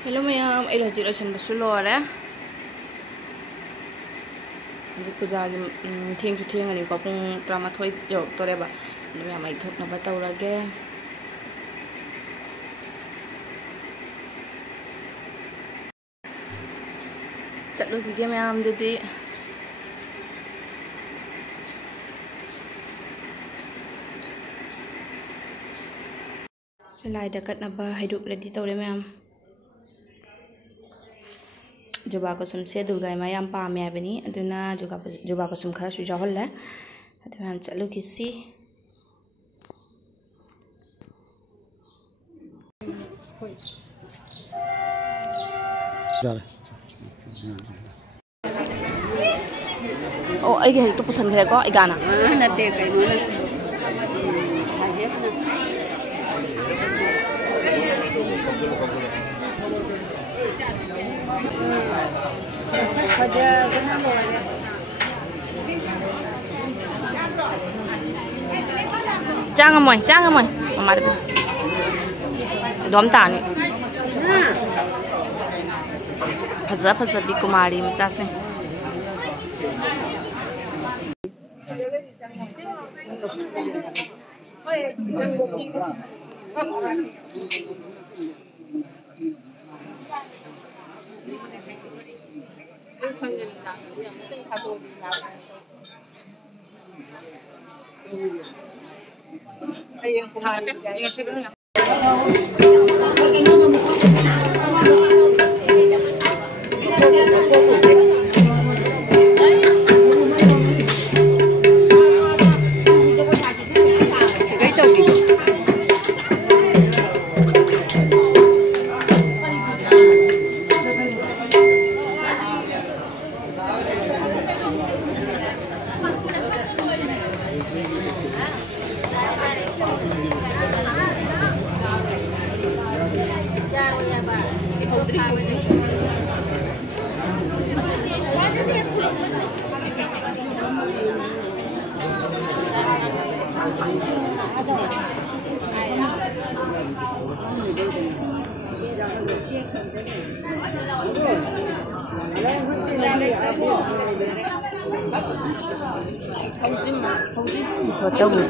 Hello ma'am आई हजिक लोसनबसु लोरे पूजा की थेंगनी पुंग 13 यौरक्तोरेबा मैम आई थोकनबा तौरगे चलुखिगे मैम दुदी लाइदा कटनबा हाइदुकलदि तौरे मैम जुबा कुसुम से दुर्गा मा याम पामे हाबनी अदुना जुबा कुसुम खरा सु जाहल्ले अदु मैम चलुखिसि ओ अइगे हेक तो पुसन खरे को इगाना नते कइनो न Jangan moy, Mama ada. Dom tani. Paza bi kumari macam se.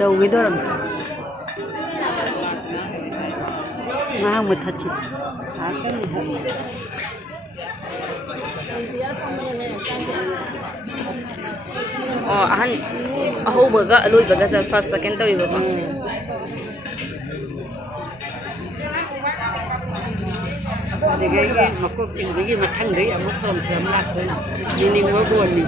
Tahu gitu orang. Mahal mudah sih. Akan mudah. Oh, ahu baga, alui baga sa first second tahu ibu bang. Jadi makuk tinggi matang deh, makuk pelan lah kan. Ini mau buat ni.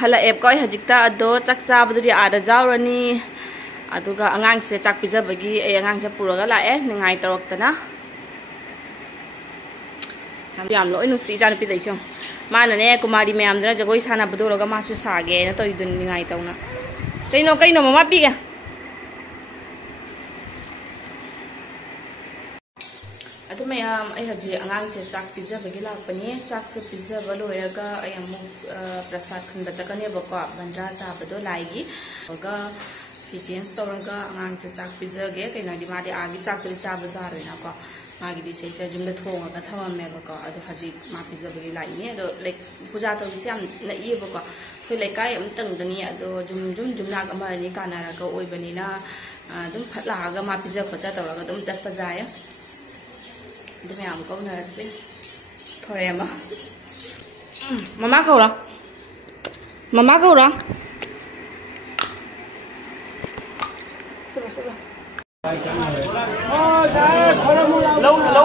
ꯍꯜꯂꯛꯑꯦꯕꯀꯣ ꯑꯩ ꯍꯧꯖꯤꯛꯇ ꯑꯗꯣ ꯆꯥꯛ ꯆꯥꯕꯗꯨꯗꯤ ꯑꯥꯗ ꯆꯥꯎꯔꯅꯤ ꯑꯗꯨꯒ ꯑꯉꯥꯡꯁꯦ ꯆꯥꯛ ꯄꯤꯖꯕꯒꯤ ꯑꯩ ꯑꯉꯥꯡꯁꯦ ꯄꯨꯔꯒ ꯂꯥꯛꯑꯦ ꯅꯤꯡꯉꯥꯏ ꯇꯧꯔꯛꯇꯅ ꯌꯥꯝ ꯂꯣꯏ ꯅꯨꯡꯁꯤ ꯏꯆꯥꯅꯨꯄꯤ ꯂꯩꯁꯨ ꯃꯥꯅꯅꯦ ꯀꯨꯃꯥꯔꯤ ꯃꯌꯥꯝꯗꯨꯅ ꯖꯒꯣꯏ ꯁꯥꯟꯅꯕꯗꯣ ꯎꯔꯒ ꯃꯥꯁꯨ ꯁꯥꯒꯦꯅ ꯇꯧꯏꯗꯨꯅꯤ ꯅꯤꯡꯉꯥꯏ ꯇꯧꯅ ꯀꯩꯅꯣ ꯃꯃꯥ ꯄꯤꯒꯦ ꯑꯗꯨ ꯃꯌꯥꯝ ꯑꯩ ꯍꯧꯖꯤꯛ ꯑꯉꯥꯡꯁꯦ ꯆꯥꯛ ꯄꯤꯖꯕꯒꯤ ꯂꯥꯛꯄꯅꯤ ꯆꯥꯛꯁꯦ ꯄꯤꯖꯕ ꯂꯣꯏꯔꯒ ꯑꯩ ꯑꯃꯨꯛ ꯄ꯭ꯔꯁꯥꯗ ꯈꯟꯕ ꯆꯠꯀꯅꯦꯕꯀꯣ ꯕꯟꯗ꯭ꯔꯥ ꯆꯥꯕꯗꯣ ꯂꯥꯏꯒꯤ ꯑꯗꯨꯒ ꯐꯤ ꯆꯦꯟꯖ ꯇꯧꯔꯒ ꯑꯉꯥꯡꯁꯦ ꯆꯥꯛ ꯄꯤꯖꯒꯦ ꯀꯩꯅꯣꯗꯤ ꯃꯥꯗꯤ ꯑꯥꯒꯤ ꯆꯥꯛꯇꯨꯗꯤ ꯆꯥꯕ ꯌꯥꯔꯣꯏꯅꯀꯣ ꯃꯥꯒꯤꯗꯤ ꯏꯁꯩꯁꯦ ꯌꯨꯝꯗ ꯊꯣꯡꯉꯒ ꯊꯝꯃꯝꯃꯦꯕꯀꯣ ꯑꯗꯣ ꯍꯧꯖꯤꯛ ꯃꯥ ꯄꯤꯖꯕꯒꯤ ꯂꯥꯛꯏꯅꯤ ꯑꯗꯣ ꯄꯨꯖꯥ ꯇꯧꯕꯁꯦ ꯌꯥꯝ ꯅꯛꯏꯌꯦꯕꯀꯣ ꯑꯩꯈꯣꯏ ꯂꯩꯀꯥꯏ ꯑꯃꯇꯪꯗꯅꯤ ꯑꯗꯣ ꯌꯨꯝꯅꯥꯛ ꯑꯃ ꯑꯅꯤ ꯀꯥꯟꯅꯔꯒ ꯑꯣꯏꯕꯅꯤꯅ ꯑꯗꯨꯝ ꯐꯠ ꯂꯥꯛꯑꯒ ꯃꯥ ꯄꯤꯖ ꯈꯣꯠꯆ ꯇꯧꯔꯒ ꯑꯗꯨꯝ ꯆꯠꯄ ꯌꯥꯏ ꯑꯗꯨ ꯃꯌꯥꯝ ꯀꯧꯅꯔꯁꯤ ꯐꯔꯦ ꯑꯃ ꯃꯃꯥ ꯀꯧꯔꯣ ꯃꯃꯥ ꯀꯧꯔꯣ lâu rồi.